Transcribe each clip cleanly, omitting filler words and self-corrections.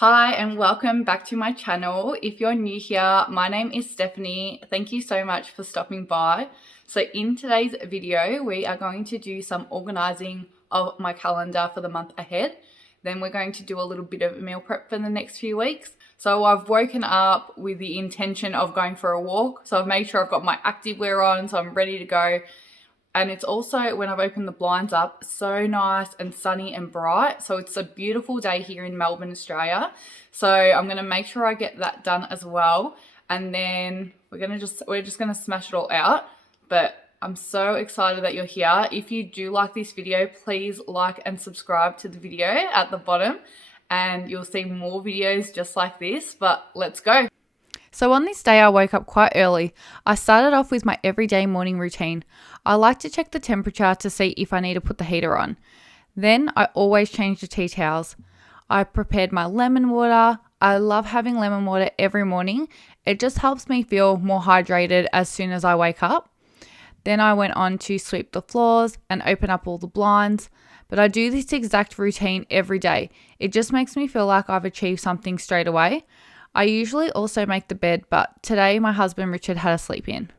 Hi and welcome back to my channel. If you're new here, my name is Stephanie. Thank you so much for stopping by. So in today's video, we are going to do some organizing of my calendar for the month ahead. Then we're going to do a little bit of meal prep for the next few weeks. So I've woken up with the intention of going for a walk. So I've made sure I've got my activewear on, so I'm ready to go. And it's also, when I've opened the blinds up, so nice and sunny and bright. So it's a beautiful day here in Melbourne, Australia. So I'm going to make sure I get that done as well. And then we're just going to smash it all out. But I'm so excited that you're here. If you do like this video, please like and subscribe to the video at the bottom. And you'll see more videos just like this. But let's go. So on this day I woke up quite early. I started off with my everyday morning routine. I like to check the temperature to see if I need to put the heater on. Then I always change the tea towels. I prepared my lemon water. I love having lemon water every morning. It just helps me feel more hydrated as soon as I wake up. Then I went on to sweep the floors and open up all the blinds. But I do this exact routine every day. It just makes me feel like I've achieved something straight away. I usually also make the bed, but today my husband Richard had a sleep in.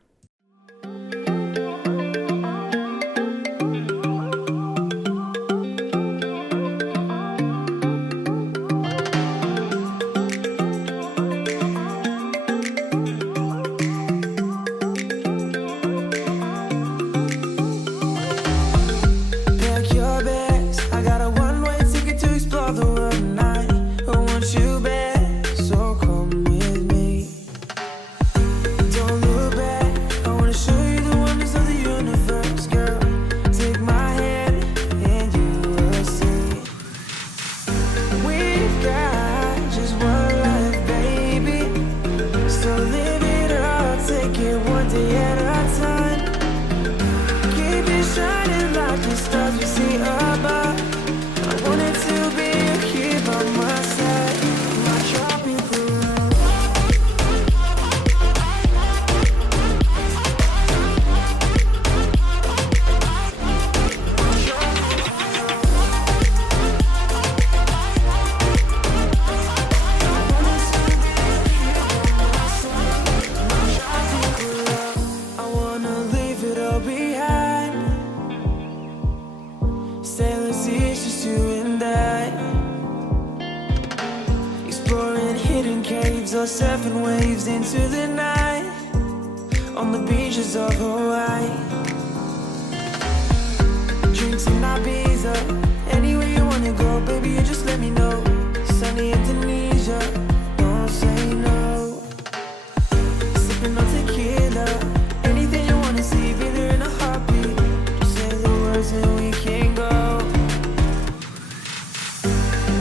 Surfing waves into the night on the beaches of Hawaii. Drinks in Ibiza, anywhere you wanna go, baby, you just let me know. Sunny Indonesia, don't say no. Sipping on tequila, anything you wanna see, be there in a heartbeat. Just say the words and we can go.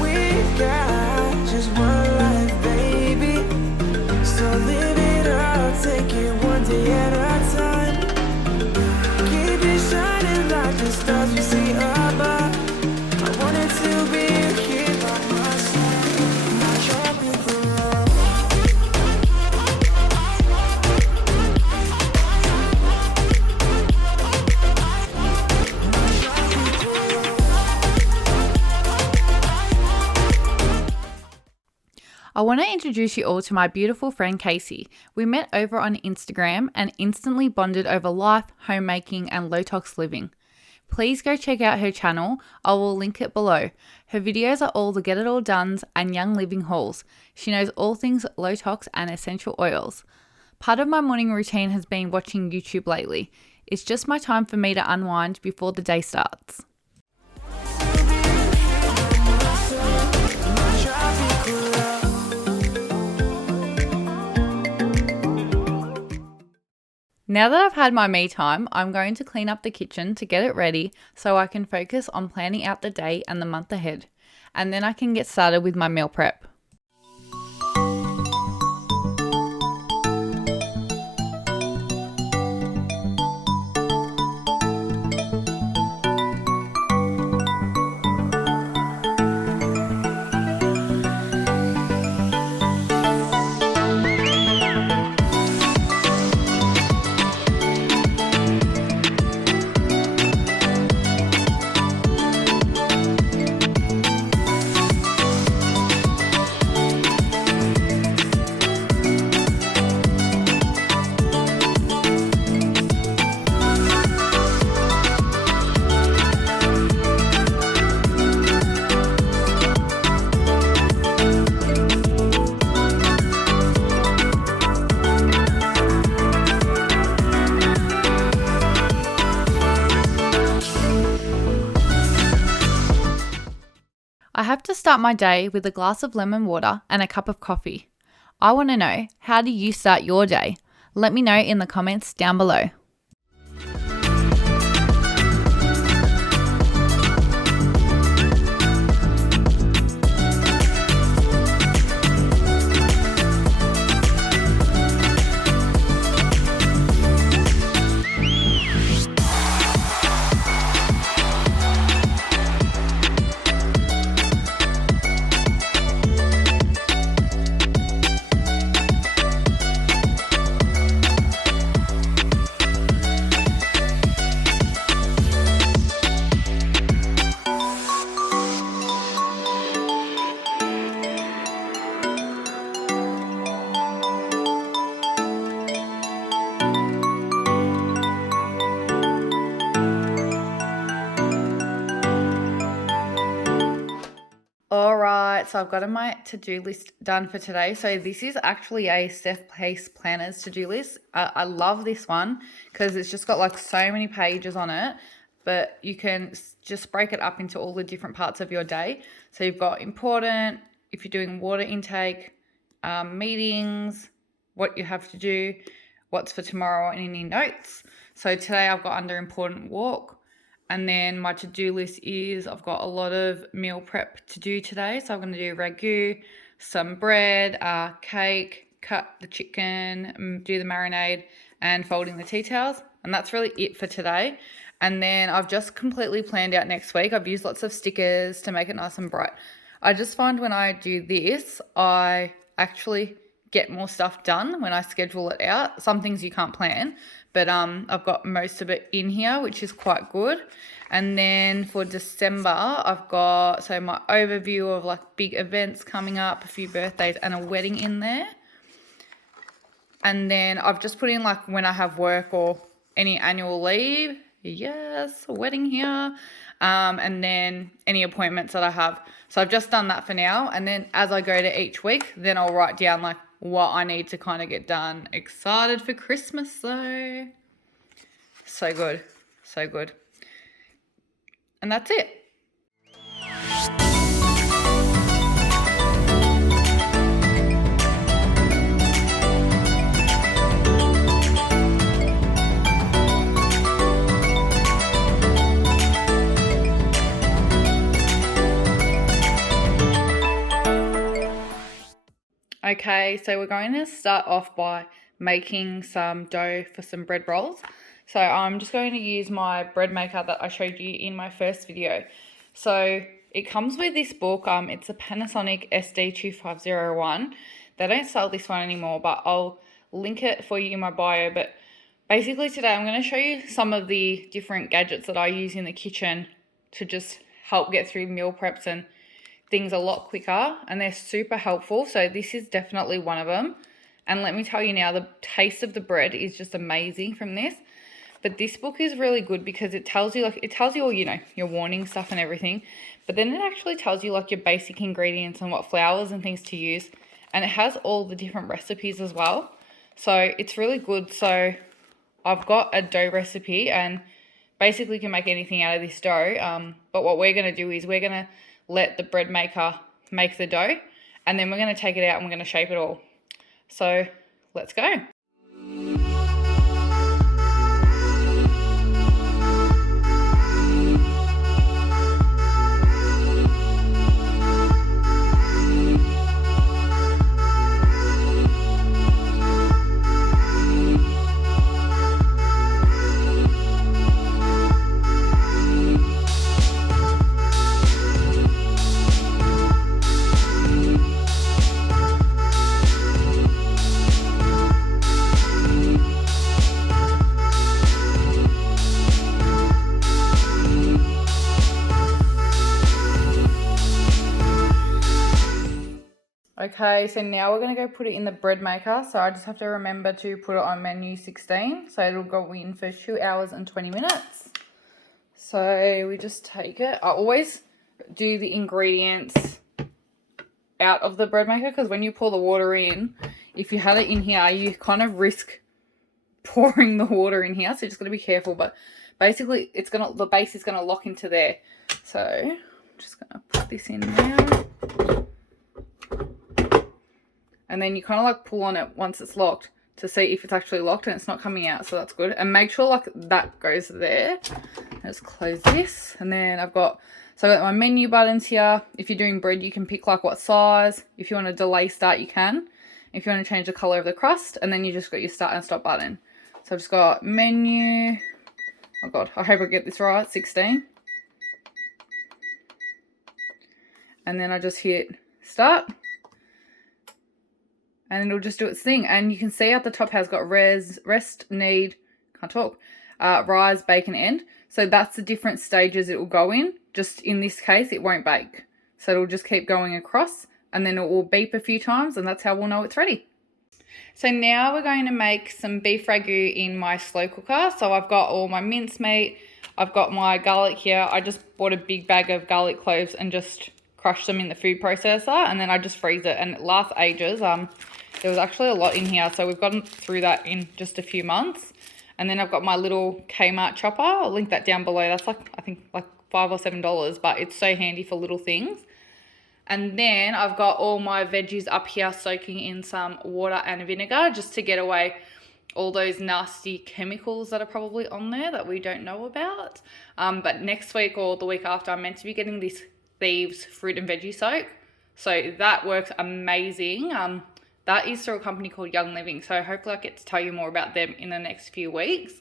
We've got just one life, baby. So live it up, take it one day at a time. Keep it shining like the stars we see above. I wanted to be here by my side, my tropical love. I want to introduce you all to my beautiful friend Casey. We met over on Instagram and instantly bonded over life, homemaking and low-tox living. Please go check out her channel. I will link it below. Her videos are all the get it all dones and young living hauls. She knows all things low-tox and essential oils. Part of my morning routine has been watching YouTube lately. It's just my time for me to unwind before the day starts. Now that I've had my me time, I'm going to clean up the kitchen to get it ready so I can focus on planning out the day and the month ahead. And then I can get started with my meal prep. I have to start my day with a glass of lemon water and a cup of coffee. I want to know, how do you start your day? Let me know in the comments down below. Alright, so I've got my to-do list done for today. So this is actually a step-based planners to-do list. I love this one because it's just got like so many pages on it, but you can just break it up into all the different parts of your day. So you've got important, if you're doing water intake, meetings, what you have to do, what's for tomorrow, and any notes. So today I've got under important walk. And then my to-do list is I've got a lot of meal prep to do today. So I'm going to do ragu, some bread, cake, cut the chicken, do the marinade, and folding the tea towels. And that's really it for today. And then I've just completely planned out next week. I've used lots of stickers to make it nice and bright. I just find when I do this, I actually get more stuff done when I schedule it out. Some things you can't plan, but I've got most of it in here, which is quite good. And then for December, I've got, so my overview of like big events coming up, a few birthdays and a wedding in there. And then I've just put in like when I have work or any annual leave. Yes, a wedding here. And then any appointments that I have. So I've just done that for now. And then as I go to each week, then I'll write down like what I need to kind of get done. Excited for Christmas though. So good. So good. And that's it. Okay, so we're going to start off by making some dough for some bread rolls. So I'm just going to use my bread maker that I showed you in my first video. So it comes with this book. It's a Panasonic SD2501. They don't sell this one anymore, but I'll link it for you in my bio. But basically today I'm going to show you some of the different gadgets that I use in the kitchen to just help get through meal preps and things a lot quicker, and they're super helpful. So this is definitely one of them. And let me tell you now, the taste of the bread is just amazing from this. But this book is really good because it tells you all, you know, your warning stuff and everything. But then it actually tells you like your basic ingredients and what flours and things to use. And it has all the different recipes as well. So it's really good. So I've got a dough recipe and basically you can make anything out of this dough. But what we're going to do is we're going to let the bread maker make the dough, and then we're going to take it out and we're going to shape it all. So let's go. Okay, so now we're going to go put it in the bread maker. So I just have to remember to put it on menu 16. So it'll go in for 2 hours and 20 minutes. So we just take it. I always do the ingredients out of the bread maker because when you pour the water in, if you had it in here, you kind of risk pouring the water in here. So you're just going to be careful. But basically, the base is going to lock into there. So just gonna put this in now. And then you kind of like pull on it once it's locked to see if it's actually locked and it's not coming out, so that's good. And make sure like that goes there. Let's close this. And then I've got my menu buttons here. If you're doing bread, you can pick like what size. If you want to delay start, you can. If you want to change the color of the crust, and then you just got your start and stop button. So I've just got menu. Oh God, I hope I get this right. 16. And then I just hit start. And it'll just do its thing. And you can see at the top how it's got rest, need, can't talk, rise, bake, and end. So that's the different stages it will go in. Just in this case, it won't bake. So it'll just keep going across, and then it will beep a few times, and that's how we'll know it's ready. So now we're going to make some beef ragu in my slow cooker. So I've got all my mincemeat. I've got my garlic here. I just bought a big bag of garlic cloves and just crushed them in the food processor, and then I just freeze it, and it lasts ages. There was actually a lot in here, so we've gotten through that in just a few months. And then I've got my little Kmart chopper. I'll link that down below. That's like, I think like $5 or $7, but it's so handy for little things. And then I've got all my veggies up here soaking in some water and vinegar just to get away all those nasty chemicals that are probably on there that we don't know about. But next week or the week after, I'm meant to be getting this Thieves fruit and veggie soak. So that works amazing. That is through a company called Young Living. So hopefully I get to tell you more about them in the next few weeks.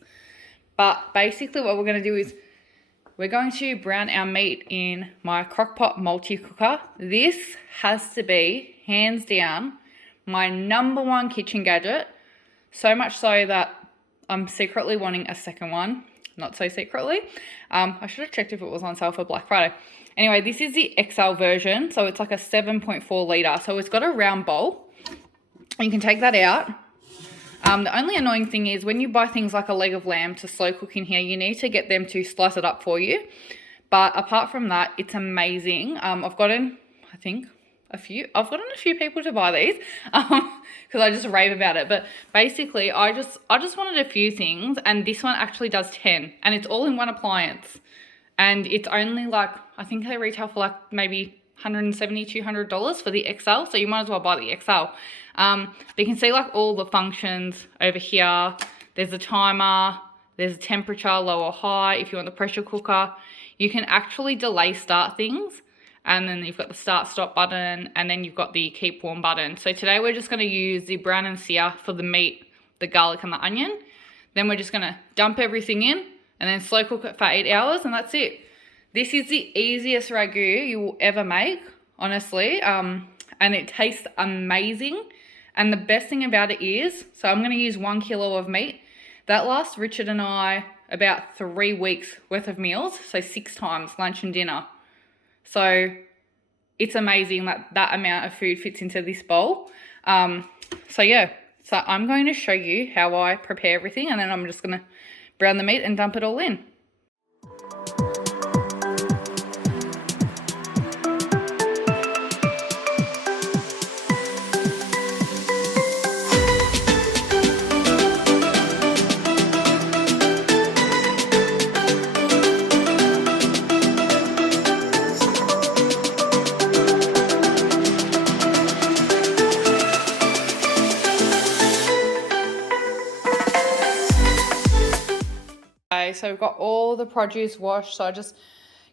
But basically what we're going to do is we're going to brown our meat in my crockpot multi-cooker. This has to be, hands down, my #1 kitchen gadget. So much so that I'm secretly wanting a second one. Not so secretly. I should have checked if it was on sale for Black Friday. Anyway, this is the XL version. So it's like a 7.4 litre. So it's got a round bowl. You can take that out. The only annoying thing is when you buy things like a leg of lamb to slow cook in here, you need to get them to slice it up for you. But apart from that, it's amazing. I've gotten a few people to buy these because I just rave about it. But basically, I just wanted a few things, and this one actually does 10, and it's all in one appliance. And it's only like, I think they retail for like maybe $170, $200 for the XL. So you might as well buy the XL. But you can see like all the functions over here. There's a timer, there's a temperature, low or high. If you want the pressure cooker, you can actually delay start things. And then you've got the start stop button, and then you've got the keep warm button. So today we're just going to use the brown and sear for the meat, the garlic and the onion. Then we're just going to dump everything in and then slow cook it for 8 hours, and that's it. This is the easiest ragu you will ever make, honestly. And it tastes amazing. And the best thing about it is, so I'm going to use 1 kilo of meat. That lasts Richard and I about 3 weeks worth of meals. So 6 times, lunch and dinner. So it's amazing that that amount of food fits into this bowl. So yeah, so I'm going to show you how I prepare everything, and then I'm just going to brown the meat and dump it all in. So we've got all the produce washed, so I just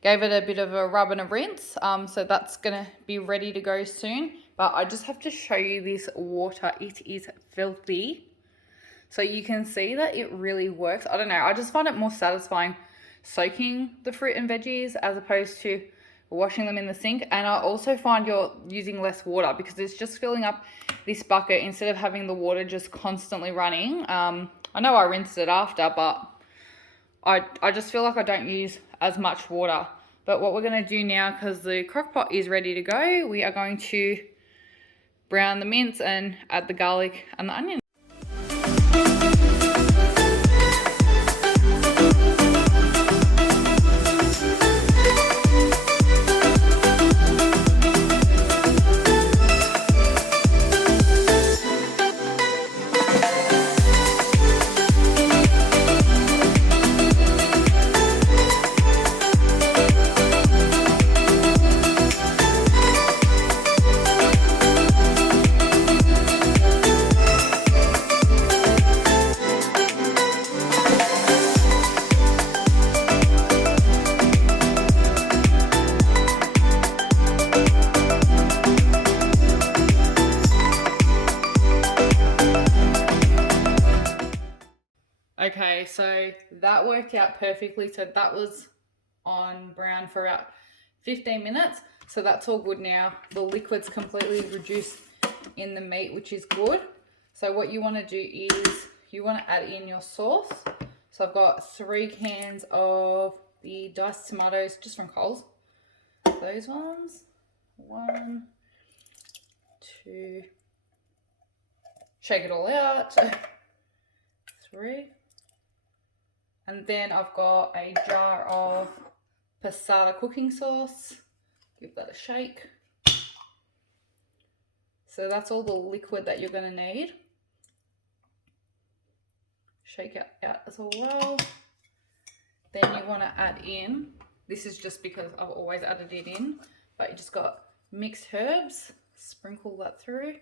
gave it a bit of a rub and a rinse. So that's gonna be ready to go soon. But I just have to show you this water. It is filthy. So you can see that it really works. I don't know, I just find it more satisfying soaking the fruit and veggies as opposed to washing them in the sink. And I also find you're using less water because it's just filling up this bucket instead of having the water just constantly running. I know I rinsed it after, but I just feel like I don't use as much water. But what we're going to do now, because the crock pot is ready to go, we are going to brown the mince and add the garlic and the onion. Okay, so that worked out perfectly. So that was on brown for about 15 minutes. So that's all good now. The liquid's completely reduced in the meat, which is good. So what you want to do is you want to add in your sauce. So I've got 3 cans of the diced tomatoes just from Coles. Those ones. 1, 2. Shake it all out. 3. And then I've got a jar of passata cooking sauce. Give that a shake. So that's all the liquid that you're going to need. Shake it out as well. Then you want to add in, this is just because I've always added it in, but you just got mixed herbs. Sprinkle that through.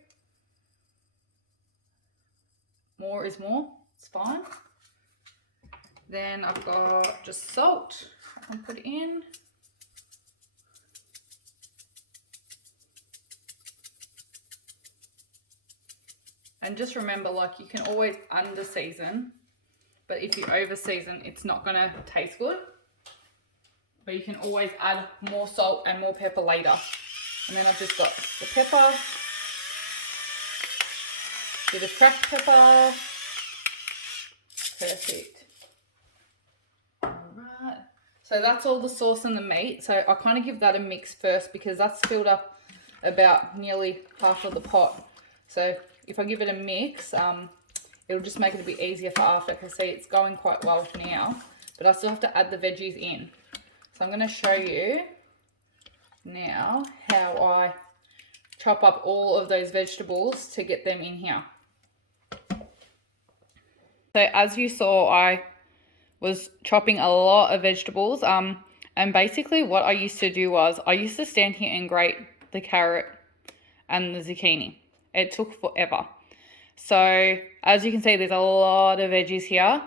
More is more, it's fine. Then I've got just salt I can put in. And just remember, like, you can always under season, but if you over season, it's not gonna taste good. But you can always add more salt and more pepper later. And then I've just got the pepper, bit of cracked pepper. Perfect. Alright. So that's all the sauce and the meat. So I kind of give that a mix first because that's filled up about nearly half of the pot. So if I give it a mix, it'll just make it a bit easier for after. Because see, it's going quite well now, but I still have to add the veggies in. So I'm going to show you now how I chop up all of those vegetables to get them in here. So as you saw, I was chopping a lot of vegetables. And basically what I used to do was I used to stand here and grate the carrot and the zucchini. It took forever. So as you can see, there's a lot of veggies here.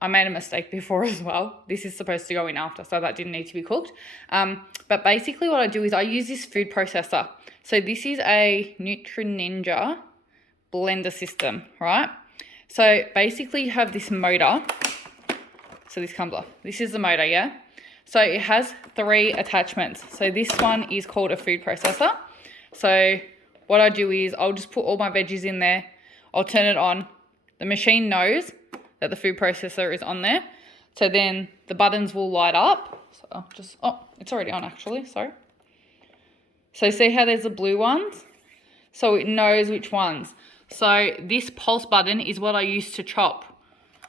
I made a mistake before as well. This is supposed to go in after, so that didn't need to be cooked. But basically what I do is I use this food processor. So this is a Ninja blender system, right? So basically you have this motor. So this comes off. This is the motor, yeah? So it has 3 attachments. So this one is called a food processor. So what I do is I'll just put all my veggies in there. I'll turn it on. The machine knows that the food processor is on there. So then the buttons will light up. So I'll just, oh, it's already on actually, sorry. So see how there's the blue ones? So it knows which ones. So this pulse button is what I use to chop.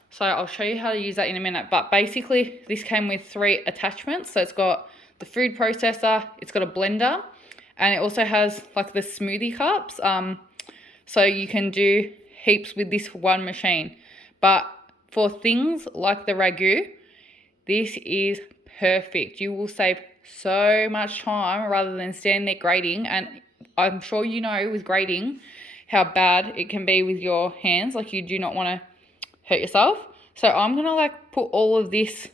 So I'll show you how to use that in a minute. But basically this came with 3 attachments. So it's got the food processor, it's got a blender, and it also has like the smoothie cups. So you can do heaps with this one machine. But for things like the ragu, this is perfect. You will save so much time rather than standing there grating. And I'm sure you know with grating how bad it can be with your hands. Like, you do not want to hurt yourself. So I'm going to like put all of this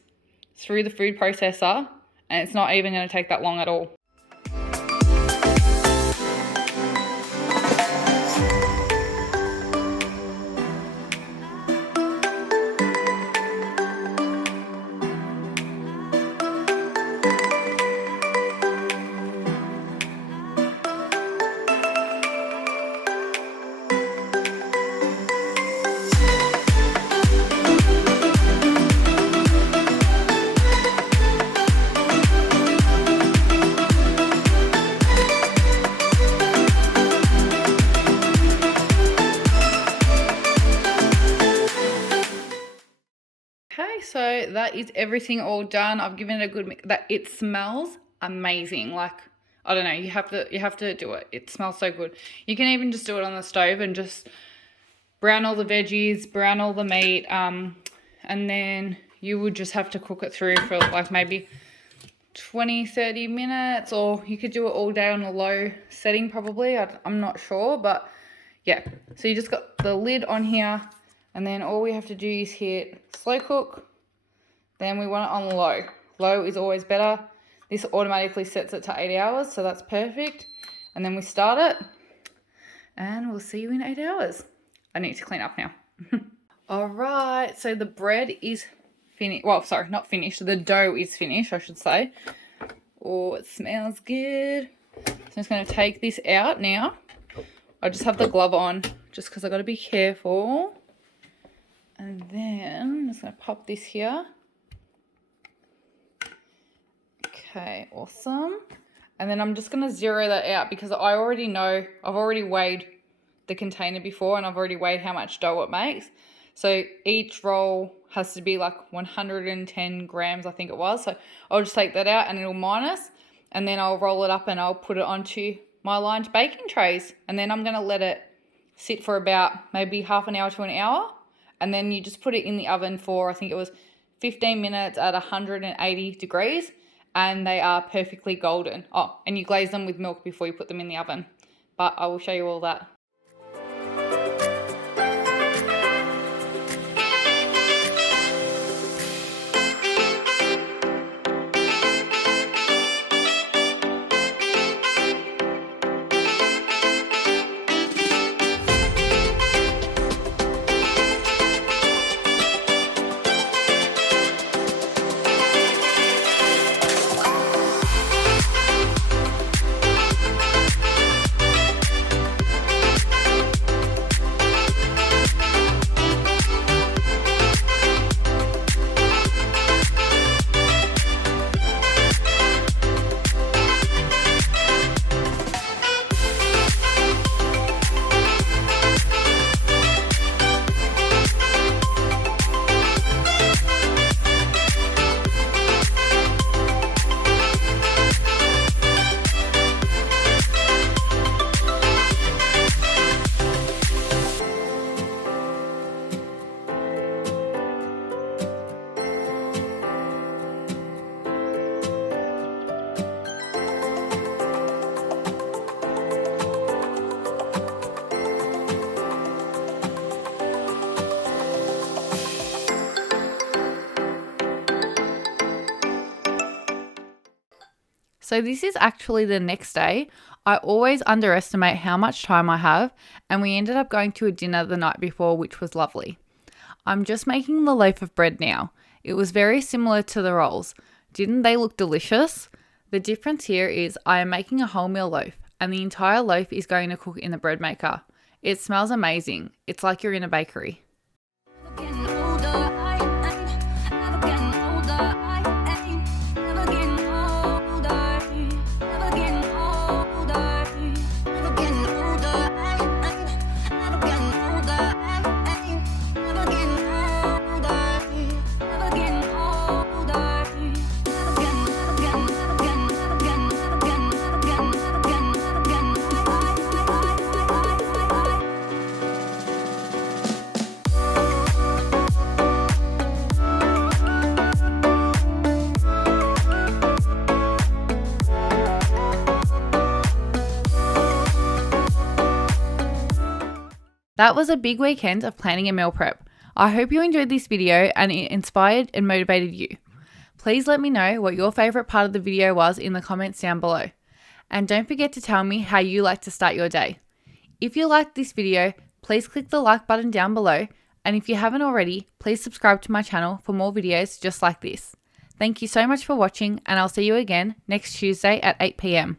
through the food processor, and it's not even going to take that long at all. So that is everything all done. I've given it a good mix. That it smells amazing. Like, I don't know, you have to do it. It smells so good. You can even just do it on the stove and just brown all the veggies, brown all the meat, and then you would just have to cook it through for like maybe 20-30 minutes, or you could do it all day on a low setting probably. I'm not sure, but yeah. So you just got the lid on here, and then all we have to do is hit slow cook. Then we want it on low. Low is always better. This automatically sets it to 8 hours, so that's perfect. And then we start it, and we'll see you in 8 hours. I need to clean up now. All right, so the bread is finished. Well, sorry, not finished. The dough is finished, I should say. Oh, it smells good. So I'm just going to take this out now. I just have the glove on just because I've got to be careful. And then I'm just going to pop this here. Okay, awesome. And then I'm just going to zero that out because I already know, I've already weighed the container before and I've already weighed how much dough it makes. So each roll has to be like 110 grams, I think it was. So I'll just take that out and it'll minus, and then I'll roll it up and I'll put it onto my lined baking trays. And then I'm going to let it sit for about maybe half an hour to an hour. And then you just put it in the oven for, I think it was 15 minutes at 180 degrees. And they are perfectly golden. Oh, and you glaze them with milk before you put them in the oven. But I will show you all that. So this is actually the next day. I always underestimate how much time I have, and we ended up going to a dinner the night before, which was lovely. I'm just making the loaf of bread now. It was very similar to the rolls. Didn't they look delicious? The difference here is I am making a wholemeal loaf, and the entire loaf is going to cook in the bread maker. It smells amazing. It's like you're in a bakery. That was a big weekend of planning a meal prep. I hope you enjoyed this video and it inspired and motivated you. Please let me know what your favourite part of the video was in the comments down below. And don't forget to tell me how you like to start your day. If you liked this video, please click the like button down below, and if you haven't already, please subscribe to my channel for more videos just like this. Thank you so much for watching, and I'll see you again next Tuesday at 8 PM.